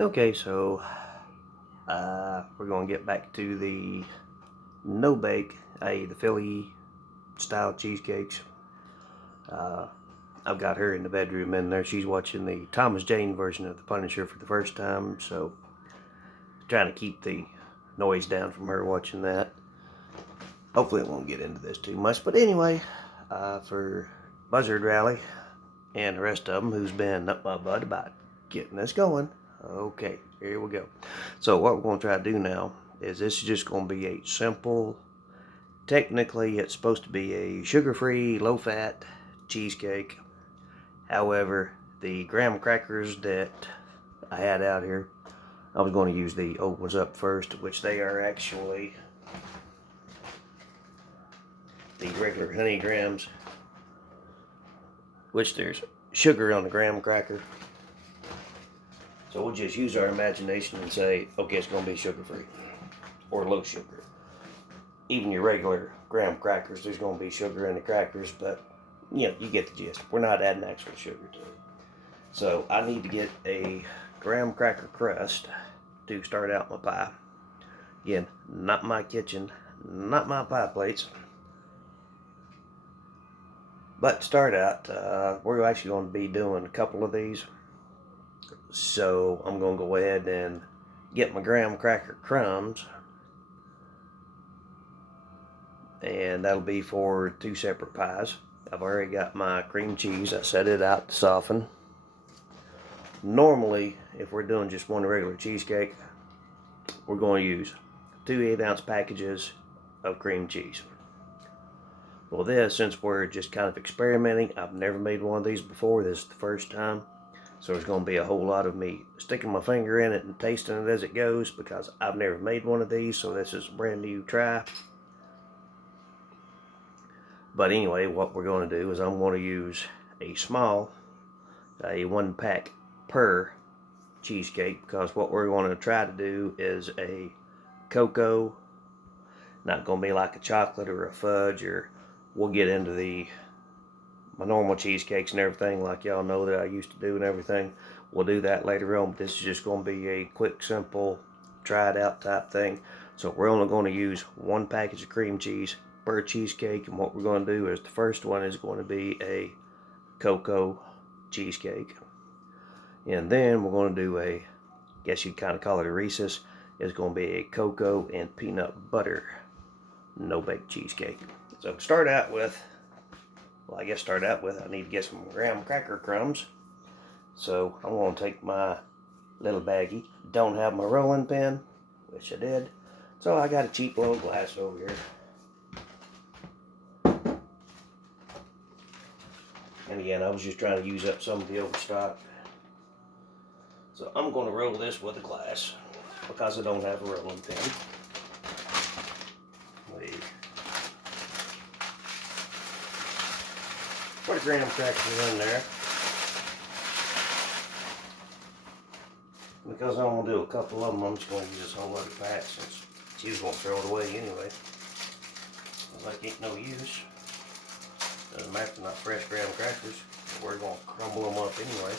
Okay, so we're going to get back to the no-bake, i.e. the Philly style cheesecakes. I've got her in the bedroom in there. She's watching the Thomas Jane version of The Punisher for the first time, so trying to keep the noise down from her watching that. Hopefully it won't get into this too much, but anyway, for Buzzard Rally and the rest of them who's been up my butt about getting this going. Okay, here we go. So what we're going to try to do now is this is just going to be a simple, technically it's supposed to be a sugar-free, low-fat cheesecake. However, the graham crackers that I had out here, I was going to use the old ones up first, which they are actually the regular honey grams, which there's sugar on the graham cracker. So we'll just use our imagination and say, okay, it's going to be sugar-free or low sugar. Even your regular graham crackers, there's going to be sugar in the crackers, but you know, you get the gist. We're not adding actual sugar to it. So I need to get a graham cracker crust to start out my pie. Again, not my kitchen, not my pie plates. But to start out, we're actually going to be doing a couple of these. So I'm going to go ahead and get my graham cracker crumbs. And that'll be for two separate pies. I've already got my cream cheese. I set it out to soften. Normally, if we're doing just one regular cheesecake, we're going to use 2 8-ounce packages of cream cheese. Well, this, since we're just kind of experimenting, I've never made one of these before. This is the first time. So there's going to be a whole lot of me sticking my finger in it and tasting it as it goes because I've never made one of these, so this is a brand new try. But anyway, what we're going to do is I'm going to use a small, a 1-pack per cheesecake, because what we're going to try to do is a cocoa, not going to be like a chocolate or a fudge, or we'll get into my normal cheesecakes and everything like y'all know that I used to do and everything. We'll do that later on, but this is just going to be a quick, simple, try it out type thing. So we're only going to use 1 package of cream cheese per cheesecake, and what we're going to do is the first one is going to be a cocoa cheesecake, and then we're going to do a, guess you'd kind of call it a Reese's, is going to be a cocoa and peanut butter no-bake cheesecake. So start out with, I need to get some graham cracker crumbs. So I'm going to take my little baggie. Don't have my rolling pin, which I did, so I got a cheap little glass over here. And again, I was just trying to use up some of the old stock. So I'm going to roll this with a glass because I don't have a rolling pin. Put a graham cracker in there. Because I'm going to do a couple of them, I'm just going to use this whole other pack since she was going to throw it away anyway. Like ain't no use. Doesn't matter if they're not fresh graham crackers. We're going to crumble them up anyway.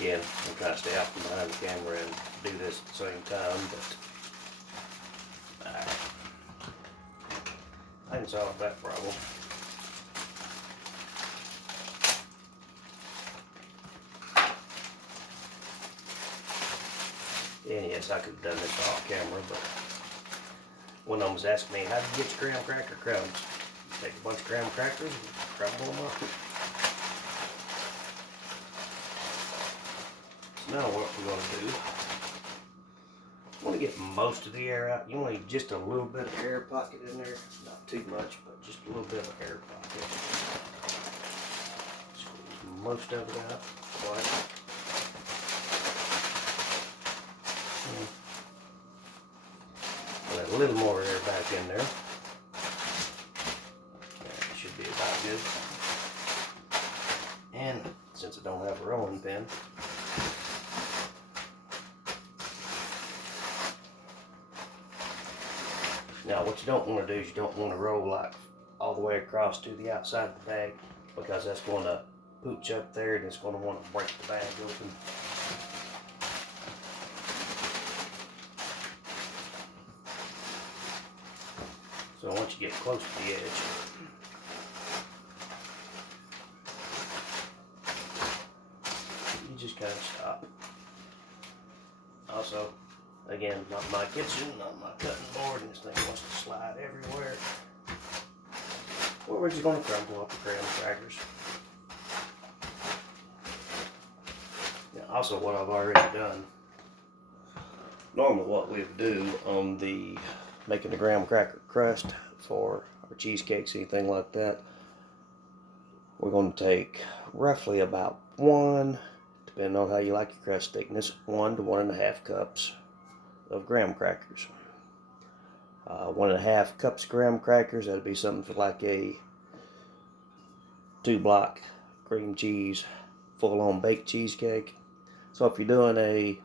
Again, I'm trying to stay out from behind the camera and do this at the same time, but I can solve that problem. And yes, I could have done this off camera, but one of them was asking me, how do you get your graham cracker crumbs? You take a bunch of graham crackers and crumble them up. So now what we're going to do, I want to get most of the air out. You want just a little bit of air pocket in there. Not too much, but just a little bit of air pocket. Squeeze most of it out. Like. Let a little more air back in there. That should be about good. And since I don't have a rolling pin, Now what you don't want to do is you don't want to roll like all the way across to the outside of the bag, because that's going to pooch up there and it's going to want to break the bag open. So once you get close to the edge, you just kind of stop. Also, again, not my kitchen, not my cutting board, and this thing wants to slide everywhere. Well, we're just going to crumble up the graham crackers. Now, also, what I've already done, normally what we would do on the making the graham cracker crust for our cheesecakes, anything like that, we're going to take roughly about one, depending on how you like your crust thickness, 1 to 1.5 cups of graham crackers. 1.5 cups of graham crackers, that'd be something for like a 2-block cream cheese full-on baked cheesecake. So if you're doing a,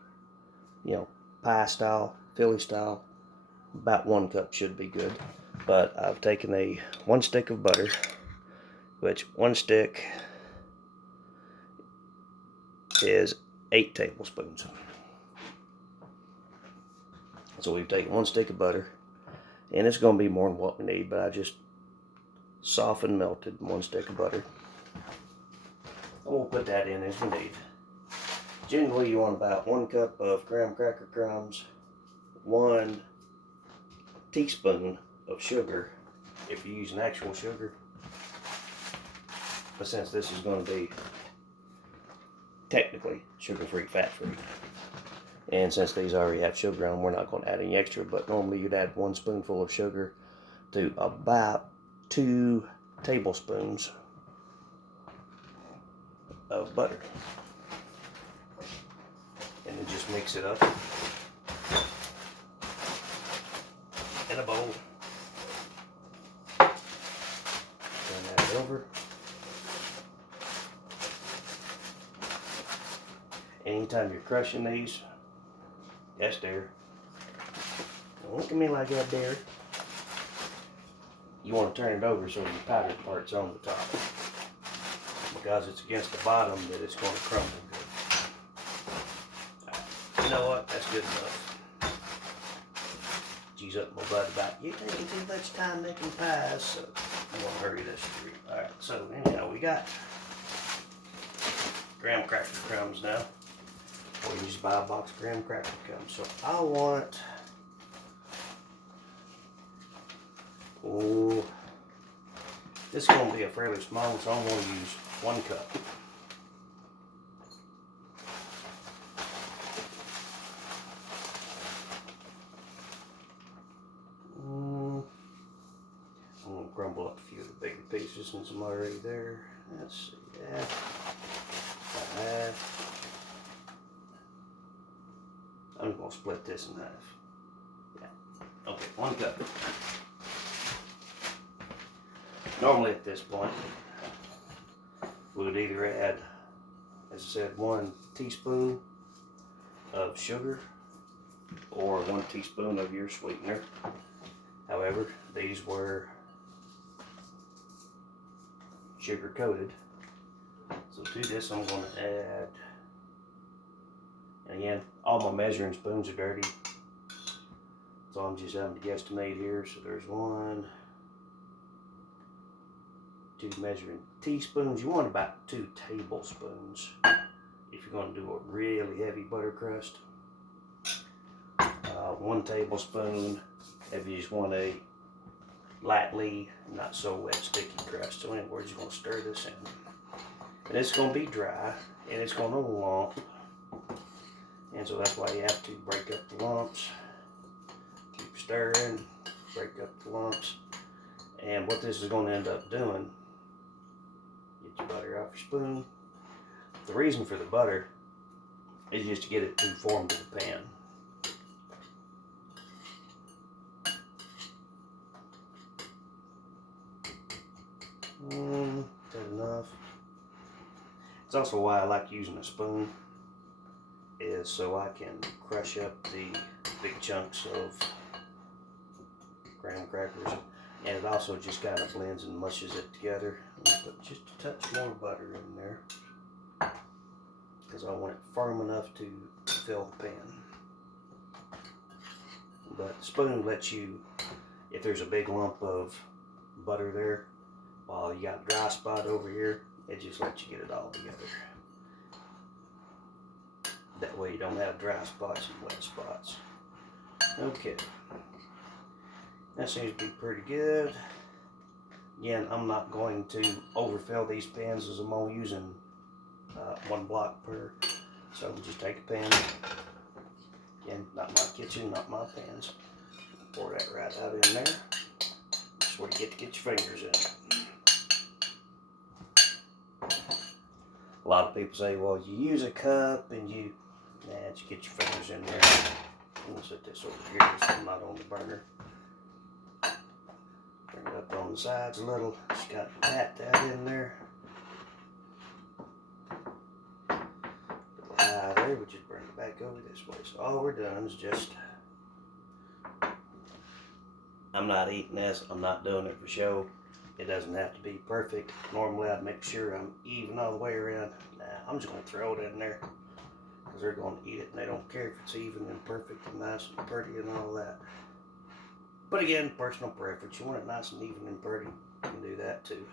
pie style, Philly style, about 1 cup should be good. But I've taken 1 stick of butter, which 1 stick is 8 tablespoons. So we've taken 1 stick of butter, and it's going to be more than what we need, but I just softened, melted 1 stick of butter. And we'll put that in as we need. Generally, you want about 1 cup of graham cracker crumbs, 1 teaspoon of sugar if you're using actual sugar. But since this is going to be technically sugar-free, fat-free, and since these already have sugar on them, we're not going to add any extra, but normally you'd add 1 spoonful of sugar to about 2 tablespoons of butter. And then just mix it up in a bowl. Turn that over. Anytime you're crushing these, yes, dear. Don't look at me like that, dear. You want to turn it over so the powdered part's on the top, because it's against the bottom that it's going to crumble good. Right. You know what? That's good enough. Geez up my butt about you're taking too much time making pies, so I'm going to hurry this through. Alright, so anyhow, we got graham cracker crumbs now. Or you just buy a box of graham cracker crumbs. So I want, this is going to be a fairly small one, so I'm going to use 1 cup. I'm going to crumble up a few of the bigger pieces since I'm already there. Let's see that. About half. I'm going to split this in half. Yeah. Okay, 1 cup. Normally at this point, we would either add, as I said, 1 teaspoon of sugar or 1 teaspoon of your sweetener. However, these were sugar coated. So to this I'm going to add, and again, all my measuring spoons are dirty, so I'm just having to guesstimate here. So there's 1, 2 measuring teaspoons. You want about 2 tablespoons if you're going to do a really heavy butter crust. 1 tablespoon if you just want a lightly, not so wet, sticky crust. So anyway, we're just going to stir this in. And it's going to be dry, and it's going to lump. And so that's why you have to break up the lumps. Keep stirring, break up the lumps. And what this is going to end up doing, get your butter off your spoon. The reason for the butter is just to get it to form to the pan. Is that enough? It's also why I like using a spoon, is so I can crush up the big chunks of graham crackers. And it also just kind of blends and mushes it together. I'm gonna put just a touch more butter in there because I want it firm enough to fill the pan. But the spoon lets you, if there's a big lump of butter there, while you got a dry spot over here, it just lets you get it all together. That way you don't have dry spots and wet spots. Okay. That seems to be pretty good. Again, I'm not going to overfill these pans as I'm only using 1 block per. So I'll just take a pan. Again, not my kitchen, not my pans. Pour that right out in there. That's where you get to get your fingers in it. A lot of people say, well, you use a cup and you, just get your fingers in there. I'm going to set this over here so I'm not on the burner. Bring it up on the sides a little. Just got to pat that in there. High there, we just bring it back over this way. So all we're doing is just, I'm not eating this, I'm not doing it for show. It doesn't have to be perfect. Normally I'd make sure I'm even all the way around. Nah, I'm just going to throw it in there because they're going to eat it and they don't care if it's even and perfect and nice and pretty and all that. But again, personal preference. You want it nice and even and pretty, you can do that too.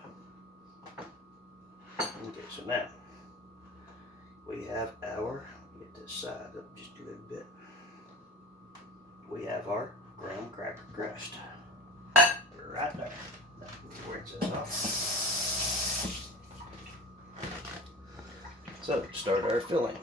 Okay, so now we have our, get this side up just a little bit. We have our graham cracker crust right there. Now, rinse this off. So, start our filling.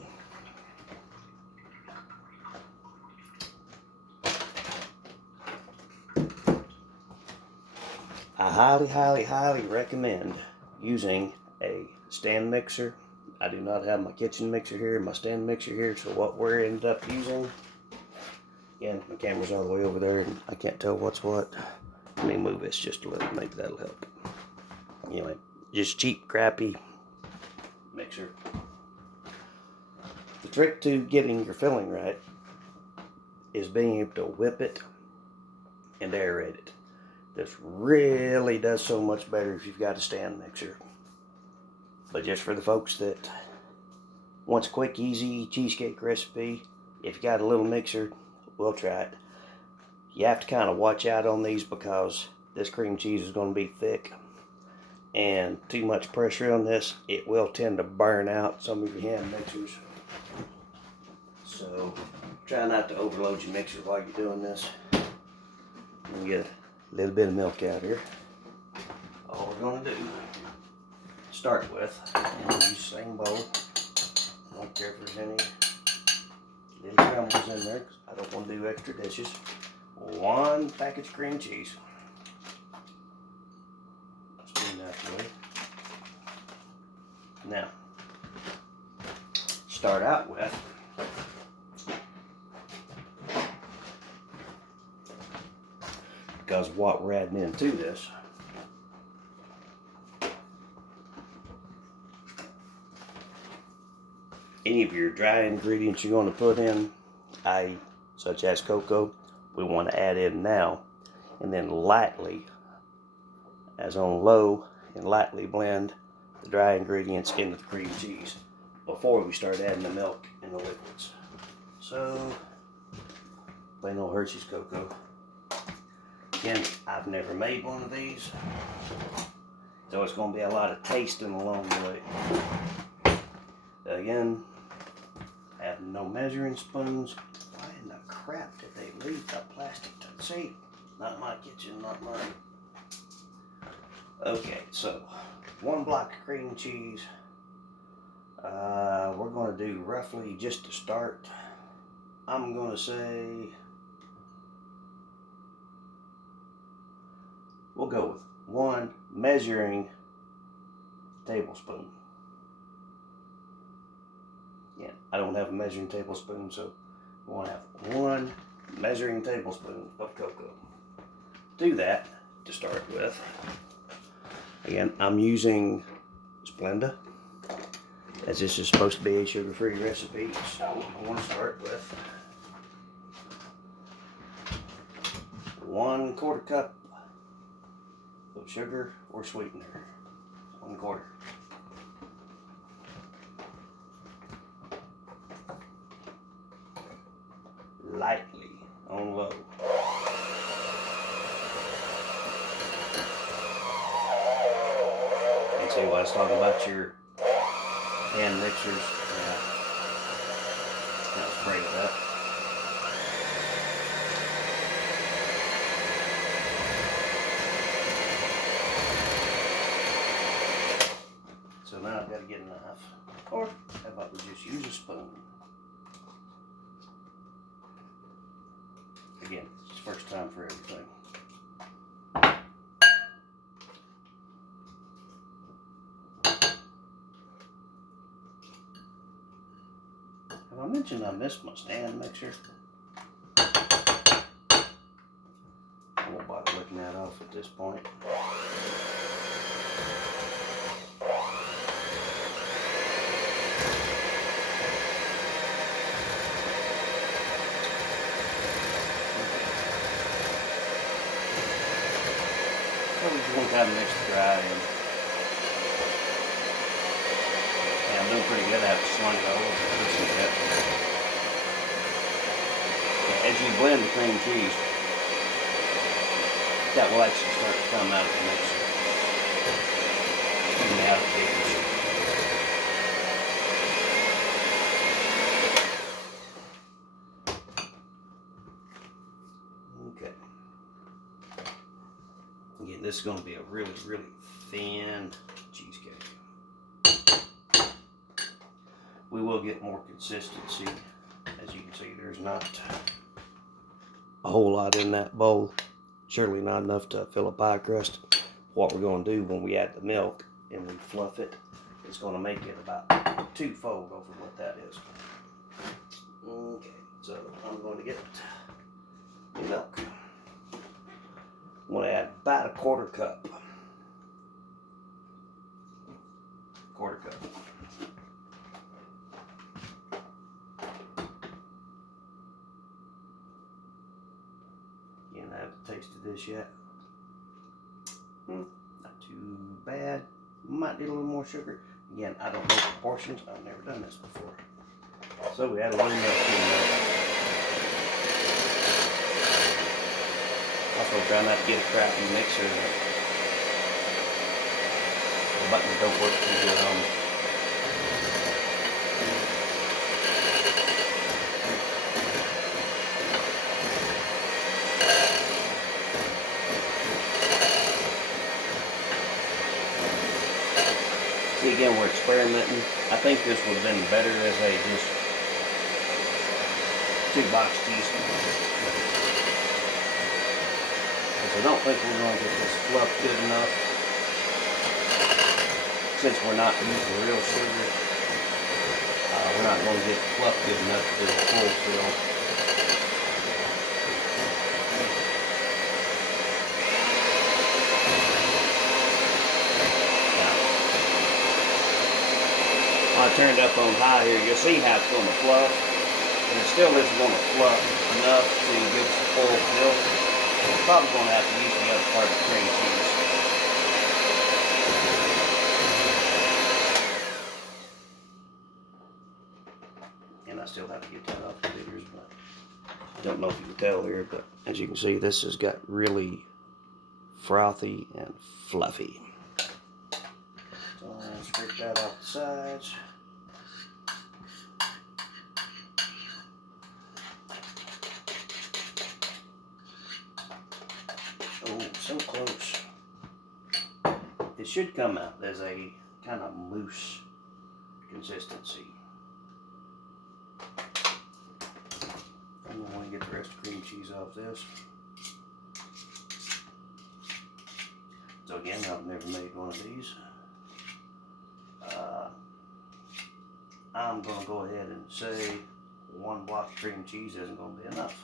I highly recommend using a stand mixer. I do not have my kitchen mixer here, my stand mixer here, so what we're ended up using, again, my camera's all the way over there and I can't tell what's what. Let me move this just a little, maybe that'll help. Anyway, just cheap, crappy mixer. The trick to getting your filling right is being able to whip it and aerate it. This really does so much better if you've got a stand mixer. But just for the folks that wants a quick, easy cheesecake recipe, if you got a little mixer, we'll try it. You have to kind of watch out on these because this cream cheese is going to be thick. And too much pressure on this, it will tend to burn out some of your hand mixers. So try not to overload your mixer while you're doing this. And get a little bit of milk out here. All we're going to do, start with, and use the same bowl. I don't care if there's any little crumbles in there because I don't want to do extra dishes. 1 package of cream cheese. Spoon that away. Now, start out with because what we're adding into this any of your dry ingredients you're going to put in, such as cocoa, we want to add in now and then lightly, as on low, and lightly blend the dry ingredients into the cream cheese before we start adding the milk and the liquids. So, plain old Hershey's cocoa. Again, I've never made one of these, so it's going to be a lot of tasting along the way. Again, I have no measuring spoons. Why in the crap did they leave the plastic? See, not my kitchen, not mine. Okay, so 1 block of cream cheese. We're going to do roughly, just to start, I'm going to say, we'll go with 1 measuring tablespoon. Yeah, I don't have a measuring tablespoon, so we want to have 1 measuring tablespoon of cocoa. Do that to start with. Again, I'm using Splenda, as this is supposed to be a sugar-free recipe. So I want to start with 1/4 cup of sugar or sweetener. 1/4. Lightly on low. And see what I was talking about, your hand mixers. Yeah. Now spray it up. So now I've got to get a knife. Or how about we just use a spoon? Again, it's first time for everything. Have I mentioned I missed my stand mixer? I won't bother looking that off at this point. Probably just one kind of mix to dry in. Yeah, I'm doing pretty good. I have to slung it all over. Yeah, as you blend the cream cheese, that will actually start to come out of the mixer. Coming out of the dish. Okay. Again, this is going to be a really, really thin cheesecake. We will get more consistency. As you can see, there's not a whole lot in that bowl. Surely not enough to fill a pie crust. What we're going to do when we add the milk and we fluff it, it's going to make it about 2-fold over what that is. Okay, so I'm going to get the milk. I'm going to add about 1/4 cup. 1/4 cup. Again, I haven't tasted this yet. Not too bad. Might need a little more sugar. Again, I don't know proportions. I've never done this before. So we add a little milk in there. Also try not to get a crappy mixer. The buttons don't work too good on me. See, again, we're experimenting. I think this would have been better as a just 2-box cheesecake. I don't think we're going to get this fluffed good enough. Since we're not using real sugar, we're not going to get the fluff good enough to do a full fill. When I turn it up on high here, you'll see how it's going to fluff. And it still isn't going to fluff enough to give us a full fill. We're probably going to have to use the other part of the cream cheese. And I still have to get that off the fingers, but I don't know if you can tell here, but as you can see, this has got really frothy and fluffy. So I'm going to scrape that off the sides. Oh, so close. It should come out as a kind of mousse consistency. I'm going to want to get the rest of the cream cheese off this. So again, I've never made one of these. I'm going to go ahead and say 1 block of cream cheese isn't going to be enough.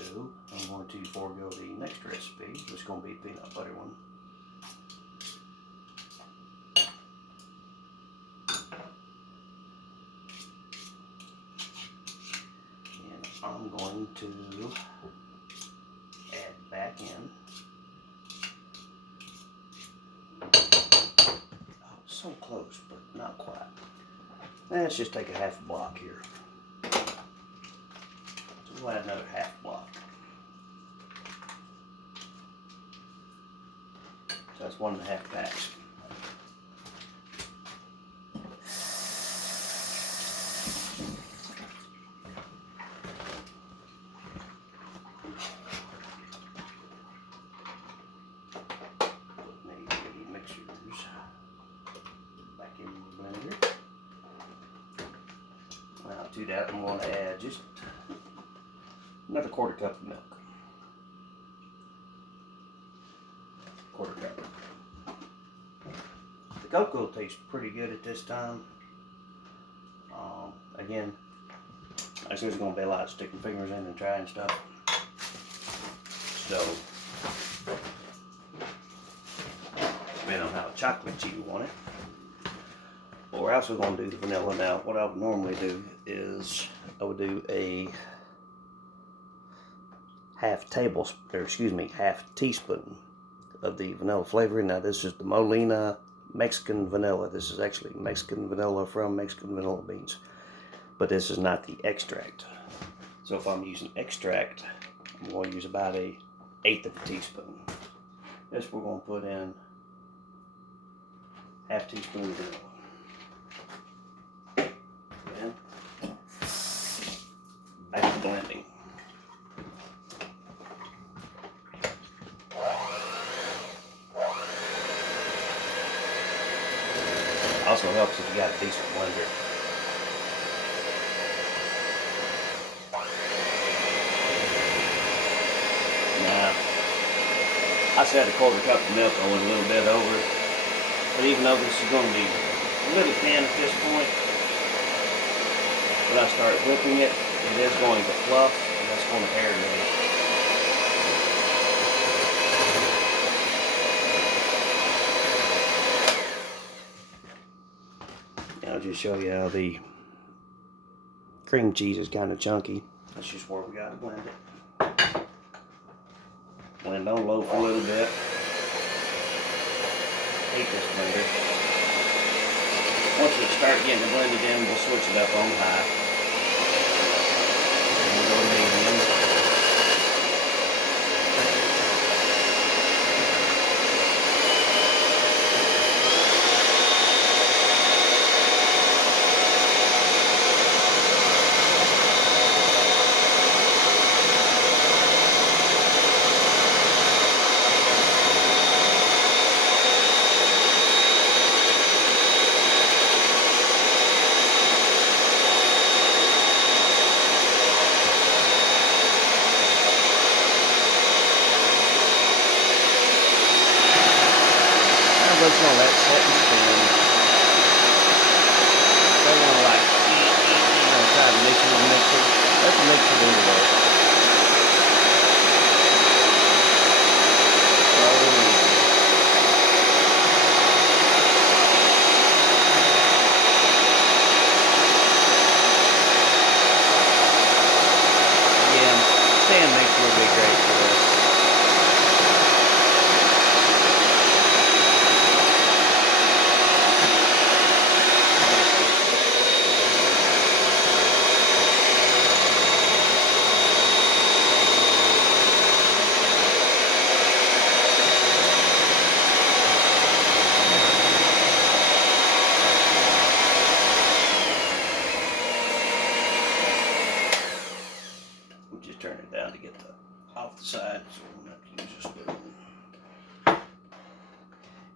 So I'm going to forego the next recipe, which is going to be a peanut butter one. And I'm going to add back in. Oh, so close, but not quite. Let's just take a half block here. So we'll add another half block. So that's 1.5 packs. To that, I'm going to add just another 1/4 cup of milk. 1/4 cup. The cocoa tastes pretty good at this time. Again, I said there's going to be a lot of sticking fingers in and trying stuff. So, depending on how chocolatey you want it. But we're also going to do the vanilla now. What I would normally do is I would do a half teaspoon of the vanilla flavoring. Now this is the Molina Mexican vanilla. This is actually Mexican vanilla from Mexican vanilla beans. But this is not the extract. So if I'm using extract, I'm going to use about 1/8 of a teaspoon. This we're going to put in half teaspoon of vanilla. Back to blending. Also helps if you got a decent blender. Now, I said a 1/4 cup of milk. I went a little bit over it. But even though this is going to be a little thin at this point, when I start whipping it, it is going to fluff, and that's going to aerate. Now I'll just show you how the cream cheese is kind of chunky. That's just where we got to blend it. Blend on low for a little bit. Hate this blender. Once we start getting it blended in, we'll switch it up on high. And we'll go medium. Let's go let set and spin. Don't want to like try to mix it with the mixer. Let the mixer do the work. Again, stand mixer would be great for this. Turn it down to get off the side, so we'll have to use this spoon.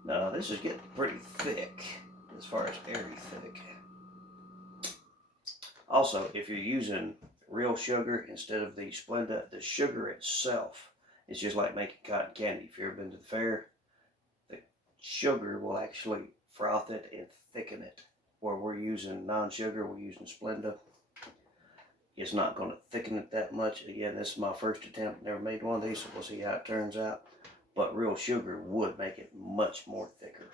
Now this is getting pretty thick, as far as airy thick. Also, if you're using real sugar instead of the Splenda, the sugar itself is just like making cotton candy. If you've ever been to the fair, the sugar will actually froth it and thicken it. Where we're using non-sugar, we're using Splenda. It's not going to thicken it that much. Again, this is my first attempt. Never made one of these, so we'll see how it turns out. But real sugar would make it much more thicker.